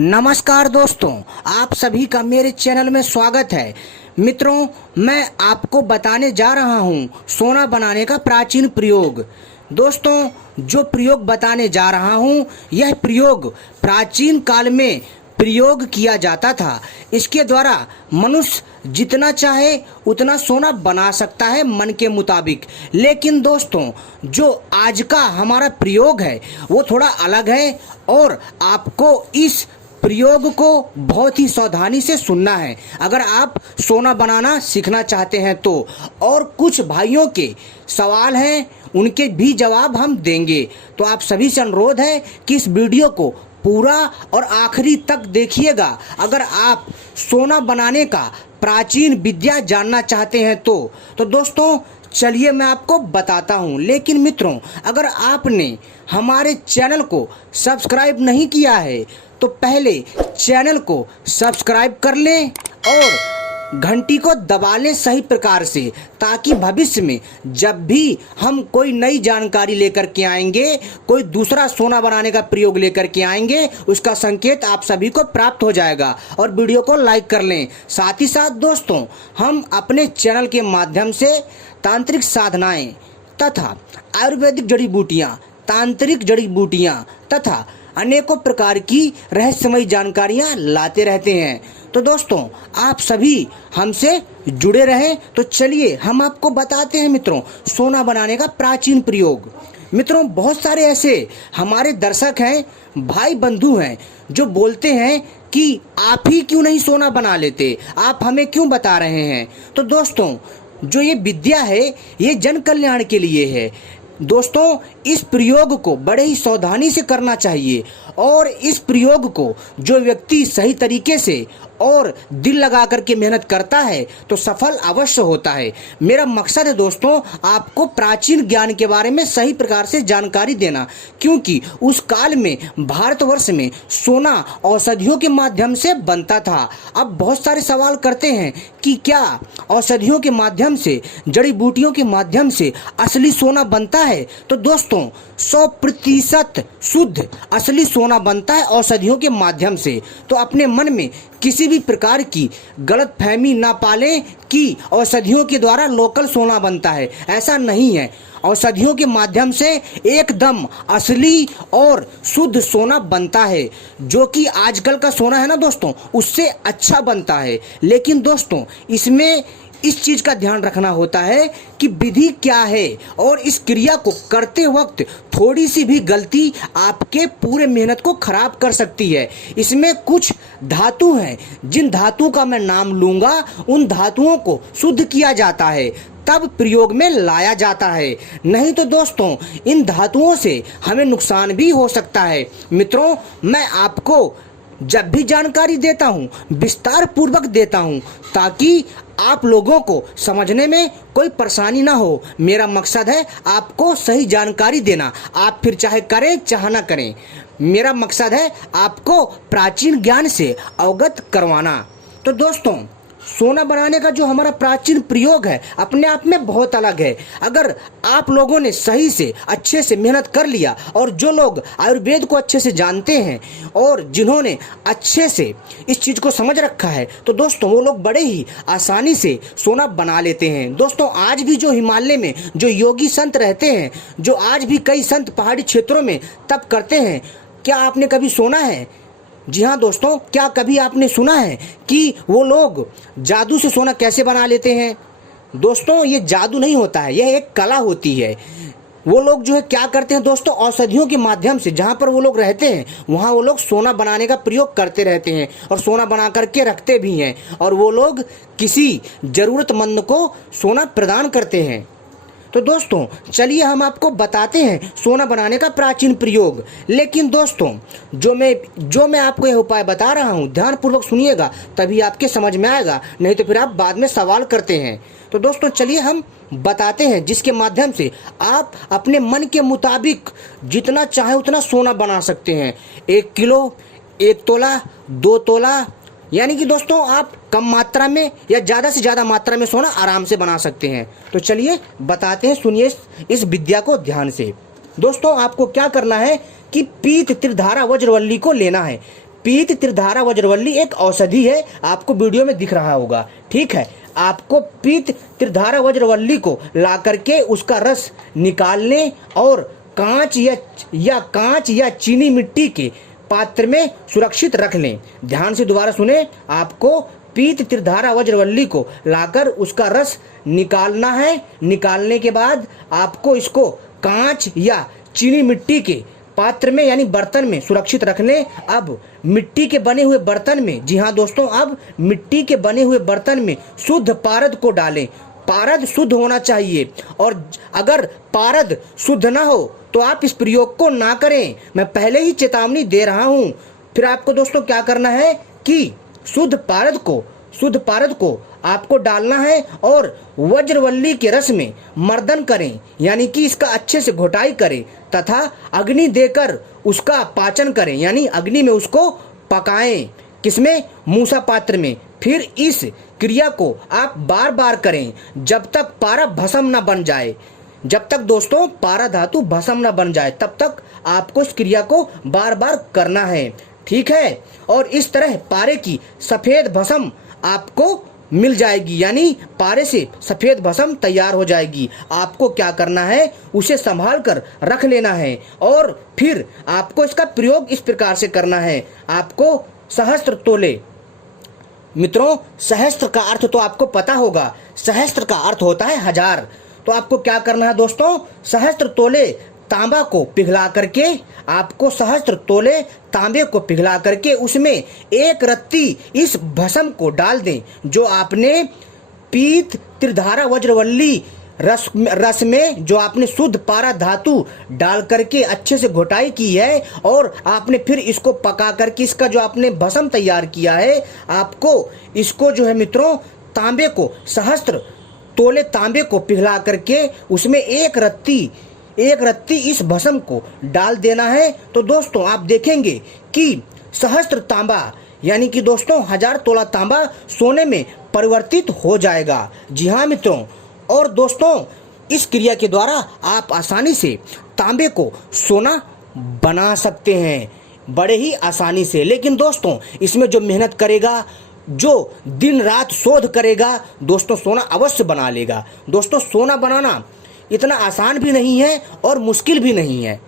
नमस्कार दोस्तों, आप सभी का मेरे चैनल में स्वागत है। मित्रों, मैं आपको बताने जा रहा हूं सोना बनाने का प्राचीन प्रयोग। दोस्तों, जो प्रयोग बताने जा रहा हूं, यह प्रयोग प्राचीन काल में प्रयोग किया जाता था। इसके द्वारा मनुष्य जितना चाहे उतना सोना बना सकता है मन के मुताबिक। लेकिन दोस्तों, जो आज का हमारा प्रयोग है वो थोड़ा अलग है और आपको इस प्रयोग को बहुत ही सावधानी से सुनना है अगर आप सोना बनाना सीखना चाहते हैं तो। और कुछ भाइयों के सवाल हैं, उनके भी जवाब हम देंगे। तो आप सभी से अनुरोध है कि इस वीडियो को पूरा और आखिरी तक देखिएगा अगर आप सोना बनाने का प्राचीन विद्या जानना चाहते हैं तो दोस्तों चलिए मैं आपको बताता हूं। लेकिन मित्रों, अगर आपने हमारे चैनल को सब्सक्राइब नहीं किया है तो पहले चैनल को सब्सक्राइब कर लें और घंटी को दबा लें सही प्रकार से, ताकि भविष्य में जब भी हम कोई नई जानकारी लेकर के आएंगे, कोई दूसरा सोना बनाने का प्रयोग लेकर के आएंगे, उसका संकेत आप सभी को प्राप्त हो जाएगा। और वीडियो को लाइक कर लें। साथ ही साथ दोस्तों, हम अपने चैनल के माध्यम से तांत्रिक साधनाएं तथा आयुर्वेदिक जड़ी बूटियां, तांत्रिक जड़ी बूटियां तथा अनेकों प्रकार की रहस्यमयी जानकारियां लाते रहते हैं। तो दोस्तों, आप सभी हमसे जुड़े रहें। तो चलिए हम आपको बताते हैं मित्रों सोना बनाने का प्राचीन प्रयोग। मित्रों, बहुत सारे ऐसे हमारे दर्शक हैं, भाई बंधु हैं, जो बोलते हैं कि आप ही क्यों नहीं सोना बना लेते, आप हमें क्यों बता रहे हैं। तो दोस्तों, जो ये विद्या है ये जन कल्याण के लिए है। दोस्तों, इस प्रयोग को बड़े ही सावधानी से करना चाहिए और इस प्रयोग को जो व्यक्ति सही तरीके से और दिल लगा करके मेहनत करता है तो सफल अवश्य होता है। मेरा मकसद है दोस्तों आपको प्राचीन ज्ञान के बारे में सही प्रकार से जानकारी देना, क्योंकि उस काल में भारतवर्ष में सोना औषधियों के माध्यम से बनता था। अब बहुत सारे सवाल करते हैं कि क्या औषधियों के माध्यम से, जड़ी बूटियों के माध्यम से असली सोना बनता है। तो दोस्तों 100% शुद्ध असली सोना बनता है औषधियों के माध्यम से। तो अपने मन में किसी भी प्रकार की गलत फहमी ना पालें कि औषधियों के द्वारा लोकल सोना बनता है। ऐसा नहीं है। औषधियों के माध्यम से एकदम असली और शुद्ध सोना बनता है, जो कि आजकल का सोना है ना दोस्तों, उससे अच्छा बनता है। लेकिन दोस्तों, इसमें इस चीज का ध्यान रखना होता है कि विधि क्या है और इस क्रिया को करते वक्त थोड़ी सी भी गलती आपके पूरे मेहनत को खराब कर सकती है। इसमें कुछ धातु हैं, जिन धातुओं का मैं नाम लूंगा, उन धातुओं को शुद्ध किया जाता है तब प्रयोग में लाया जाता है। नहीं तो दोस्तों, इन धातुओं से हमें नुकसान भी हो सकता है। मित्रों, मैं आपको जब भी जानकारी देता हूं विस्तार पूर्वक देता हूं, ताकि आप लोगों को समझने में कोई परेशानी ना हो। मेरा मकसद है आपको सही जानकारी देना, आप फिर चाहे करें चाहे ना करें। मेरा मकसद है आपको प्राचीन ज्ञान से अवगत करवाना। तो दोस्तों, सोना बनाने का जो हमारा प्राचीन प्रयोग है अपने आप में बहुत अलग है। अगर आप लोगों ने सही से अच्छे से मेहनत कर लिया और जो लोग आयुर्वेद को अच्छे से जानते हैं और जिन्होंने अच्छे से इस चीज को समझ रखा है, तो दोस्तों वो लोग बड़े ही आसानी से सोना बना लेते हैं। दोस्तों, आज भी जो हिमालय में जो योगी संत रहते हैं, जो आज भी कई संत पहाड़ी क्षेत्रों में तप करते हैं, क्या आपने कभी सुना है? जी हाँ दोस्तों, क्या कभी आपने सुना है कि वो लोग जादू से सोना कैसे बना लेते हैं? दोस्तों, ये जादू नहीं होता है, यह एक कला होती है। वो लोग जो है क्या करते हैं दोस्तों, औषधियों के माध्यम से जहाँ पर वो लोग रहते हैं वहाँ वो लोग सोना बनाने का प्रयोग करते रहते हैं और सोना बना करके रखते भी हैं, और वो लोग किसी जरूरतमंद को सोना प्रदान करते हैं। तो दोस्तों चलिए हम आपको बताते हैं सोना बनाने का प्राचीन प्रयोग। लेकिन दोस्तों, जो मैं आपको यह उपाय बता रहा हूँ, ध्यानपूर्वक सुनिएगा, तभी आपके समझ में आएगा, नहीं तो फिर आप बाद में सवाल करते हैं। तो दोस्तों चलिए हम बताते हैं, जिसके माध्यम से आप अपने मन के मुताबिक जितना चाहे उतना सोना बना सकते हैं। 1 किलो, 1 तोला, 2 तोला, यानी कि दोस्तों आप कम मात्रा में या ज़्यादा से ज़्यादा मात्रा में सोना आराम से बना सकते हैं। तो चलिए बताते हैं, सुनिए इस विद्या को ध्यान से। दोस्तों, आपको क्या करना है कि पीत त्रिधारा वज्रवल्ली को लेना है। पीत त्रिधारा वज्रवल्ली एक औषधि है, आपको वीडियो में दिख रहा होगा। ठीक है, आपको पीत त्रिधारा वज्रवल्ली को ला करके उसका रस निकालने और कांच या चीनी मिट्टी के पात्र में सुरक्षित रख लें। ध्यान से दोबारा सुने, आपको पीत त्रिधारा वज्रवल्ली को लाकर उसका रस निकालना है। निकालने के बाद आपको इसको कांच या चीनी मिट्टी के पात्र में यानी बर्तन में सुरक्षित रख लें। अब मिट्टी के बने हुए बर्तन में, जी हाँ दोस्तों, अब मिट्टी के बने हुए बर्तन में शुद्ध पारद को डालें। पारद शुद्ध होना चाहिए, और अगर पारद शुद्ध ना हो तो आप इस प्रयोग को ना करें। मैं पहले ही चेतावनी दे रहा हूं। फिर आपको दोस्तों क्या करना है कि शुद्ध पारद को आपको डालना है और वज्रवल्ली के रस में मर्दन करें, यानी कि इसका अच्छे से घोटाई करें तथा अग्नि देकर उसका पाचन करें, यानी अग्नि में उसको पकाएं। किसमें? मूसा पात्र में। फिर इस क्रिया को आप बार बार करें जब तक पारा भस्म न बन जाए। जब तक दोस्तों पारा धातु भस्म न बन जाए तब तक आपको इस क्रिया को बार बार करना है। ठीक है, और इस तरह पारे की सफेद भस्म आपको मिल जाएगी, यानी पारे से सफेद भस्म तैयार हो जाएगी। आपको क्या करना है, उसे संभाल कर रख लेना है और फिर आपको इसका प्रयोग इस प्रकार से करना है। आपको सहस्त्र तोले, मित्रों सहस्त्र का अर्थ तो आपको पता होगा, सहस्त्र का अर्थ होता है 1000। तो आपको क्या करना है दोस्तों, सहस्त्र तोले तांबा को पिघला करके, आपको सहस्त्र तोले तांबे को पिघला करके उसमें एक रत्ती इस भस्म को डाल दें जो आपने पीत त्रिधारा वज्रवल्ली रस में जो आपने शुद्ध पारा धातु डाल करके अच्छे से घोटाई की है, और आपने फिर इसको पका करके इसका जो आपने भस्म तैयार किया है, आपको इसको जो है मित्रों तांबे को, सहस्त्र तोले तांबे को पिघला करके उसमें एक रत्ती इस भस्म को डाल देना है। तो दोस्तों आप देखेंगे कि सहस्त्र तांबा यानी कि दोस्तों 1000 तोला तांबा सोने में परिवर्तित हो जाएगा। जी हाँ मित्रों, और दोस्तों इस क्रिया के द्वारा आप आसानी से तांबे को सोना बना सकते हैं, बड़े ही आसानी से। लेकिन दोस्तों इसमें जो मेहनत करेगा, जो दिन रात शोध करेगा, दोस्तों सोना अवश्य बना लेगा। दोस्तों सोना बनाना इतना आसान भी नहीं है और मुश्किल भी नहीं है।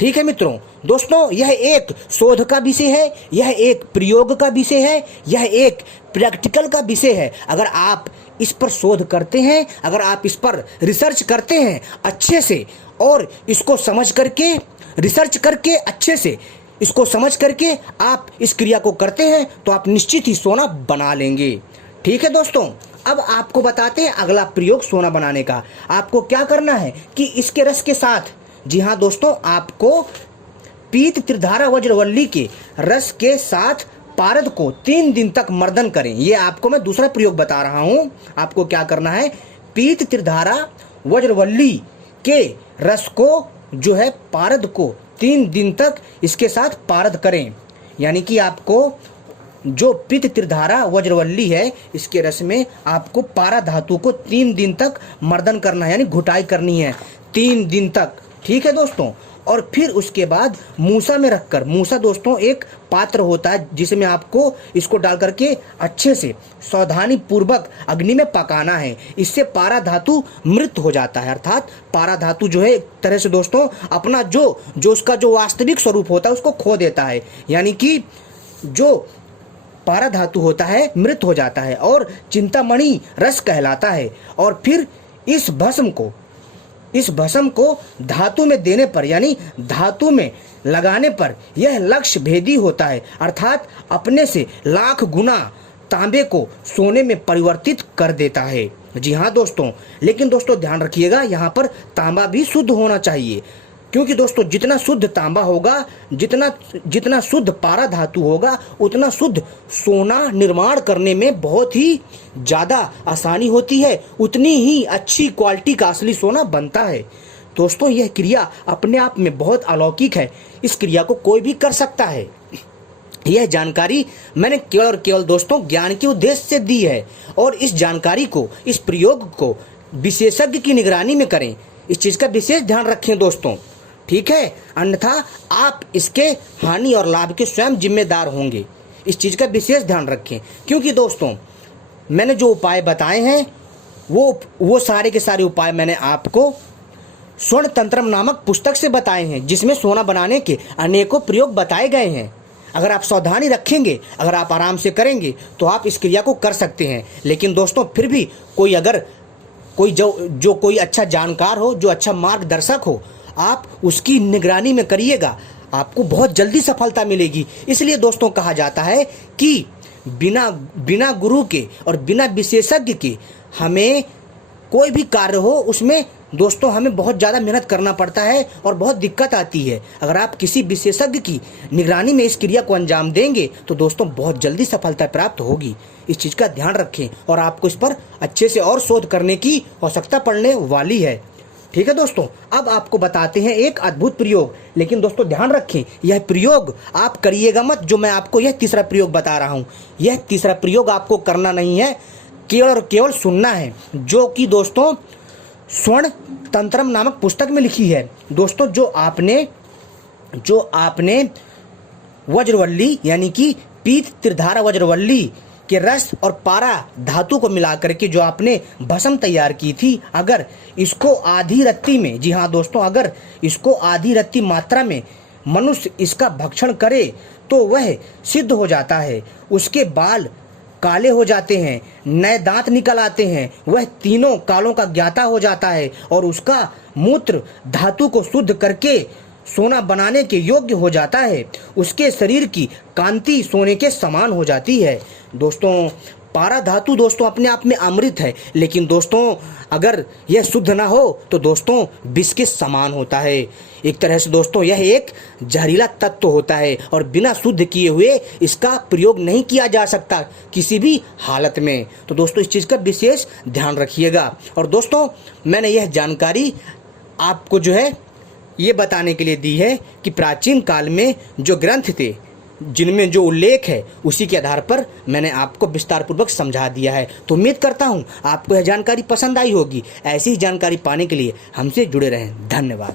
ठीक है मित्रों, दोस्तों यह एक शोध का विषय है, यह एक प्रयोग का विषय है, यह एक प्रैक्टिकल का विषय है। अगर आप इस पर शोध करते हैं, अगर आप इस पर रिसर्च करते हैं अच्छे से, और इसको समझ करके रिसर्च करके अच्छे से इसको समझ करके आप इस क्रिया को करते हैं तो आप निश्चित ही सोना बना लेंगे। ठीक है दोस्तों, अब आपको बताते हैं अगला प्रयोग सोना बनाने का। आपको क्या करना है कि इसके रस के साथ, जी हाँ दोस्तों, आपको पीत त्रिधारा वज्रवल्ली के रस के साथ पारद को 3 दिन तक मर्दन करें। ये आपको मैं दूसरा प्रयोग बता रहा हूं। आपको क्या करना है, पीत त्रिधारा वज्रवल्ली के रस को जो है पारद को 3 दिन तक इसके साथ पारद करें, यानी कि आपको जो पीत त्रिधारा वज्रवल्ली है इसके रस में आपको पारा धातु को 3 दिन तक मर्दन करना है, यानी घुटाई करनी है 3 दिन तक। ठीक है दोस्तों, और फिर उसके बाद मूसा में रखकर, मूसा दोस्तों एक पात्र होता है जिसमें आपको इसको डाल करके अच्छे से सावधानी पूर्वक अग्नि में पकाना है। इससे पारा धातु मृत हो जाता है, अर्थात पारा धातु जो है एक तरह से दोस्तों अपना जो उसका जो वास्तविक स्वरूप होता है उसको खो देता है, यानी कि जो पारा धातु होता है मृत हो जाता है और चिंतामणि रस कहलाता है। और फिर इस भस्म को धातु में देने पर, यानी धातु में लगाने पर यह लक्ष्य भेदी होता है, अर्थात अपने से लाख गुना तांबे को सोने में परिवर्तित कर देता है। जी हाँ दोस्तों, लेकिन दोस्तों ध्यान रखिएगा यहाँ पर तांबा भी शुद्ध होना चाहिए, क्योंकि दोस्तों जितना शुद्ध तांबा होगा, जितना शुद्ध पारा धातु होगा, उतना शुद्ध सोना निर्माण करने में बहुत ही ज़्यादा आसानी होती है, उतनी ही अच्छी क्वालिटी का असली सोना बनता है। दोस्तों यह क्रिया अपने आप में बहुत अलौकिक है, इस क्रिया को कोई भी कर सकता है। यह जानकारी मैंने केवल और केवल दोस्तों ज्ञान के उद्देश्य से दी है, और इस जानकारी को, इस प्रयोग को विशेषज्ञ की निगरानी में करें, इस चीज़ का विशेष ध्यान रखें दोस्तों। ठीक है, अन्यथा आप इसके हानि और लाभ के स्वयं जिम्मेदार होंगे। इस चीज़ का विशेष ध्यान रखें, क्योंकि दोस्तों मैंने जो उपाय बताए हैं वो सारे के सारे उपाय मैंने आपको स्वर्ण तंत्रम नामक पुस्तक से बताए हैं, जिसमें सोना बनाने के अनेकों प्रयोग बताए गए हैं। अगर आप सावधानी रखेंगे, अगर आप आराम से करेंगे तो आप इस क्रिया को कर सकते हैं। लेकिन दोस्तों फिर भी कोई अच्छा जानकार हो, जो अच्छा मार्गदर्शक हो, आप उसकी निगरानी में करिएगा, आपको बहुत जल्दी सफलता मिलेगी। इसलिए दोस्तों कहा जाता है कि बिना गुरु के और बिना विशेषज्ञ के हमें कोई भी कार्य हो उसमें दोस्तों हमें बहुत ज़्यादा मेहनत करना पड़ता है और बहुत दिक्कत आती है। अगर आप किसी विशेषज्ञ की निगरानी में इस क्रिया को अंजाम देंगे तो दोस्तों बहुत जल्दी सफलता प्राप्त होगी। इस चीज़ का ध्यान रखें और आपको इस पर अच्छे से और शोध करने की आवश्यकता पड़ने वाली है। ठीक है दोस्तों, अब आपको बताते हैं एक अद्भुत प्रयोग। लेकिन दोस्तों ध्यान रखें, यह प्रयोग आप करिएगा मत। जो मैं आपको यह तीसरा प्रयोग बता रहा हूँ, यह तीसरा प्रयोग आपको करना नहीं है, केवल और केवल सुनना है, जो कि दोस्तों स्वर्ण तंत्रम नामक पुस्तक में लिखी है। दोस्तों जो आपने वज्रवल्ली यानी कि पीत त्रिधारा वज्रवल्ली के रस और पारा धातु को मिलाकर के जो आपने भस्म तैयार की थी, अगर इसको आधी रत्ती में, जी हाँ दोस्तों, अगर इसको आधी रत्ती मात्रा में मनुष्य इसका भक्षण करे तो वह सिद्ध हो जाता है। उसके बाल काले हो जाते हैं, नए दांत निकल आते हैं, वह तीनों कालों का ज्ञाता हो जाता है और उसका मूत्र धातु को शुद्ध करके सोना बनाने के योग्य हो जाता है। उसके शरीर की कांति सोने के समान हो जाती है। दोस्तों पारा धातु दोस्तों अपने आप में अमृत है, लेकिन दोस्तों अगर यह शुद्ध ना हो तो दोस्तों विष के समान होता है। एक तरह से दोस्तों यह एक जहरीला तत्व होता है और बिना शुद्ध किए हुए इसका प्रयोग नहीं किया जा सकता किसी भी हालत में। तो दोस्तों इस चीज़ का विशेष ध्यान रखिएगा। और दोस्तों मैंने यह जानकारी आपको जो है ये बताने के लिए दी है कि प्राचीन काल में जो ग्रंथ थे जिनमें जो उल्लेख है उसी के आधार पर मैंने आपको विस्तार पूर्वक समझा दिया है। तो उम्मीद करता हूँ आपको यह जानकारी पसंद आई होगी। ऐसी ही जानकारी पाने के लिए हमसे जुड़े रहें। धन्यवाद।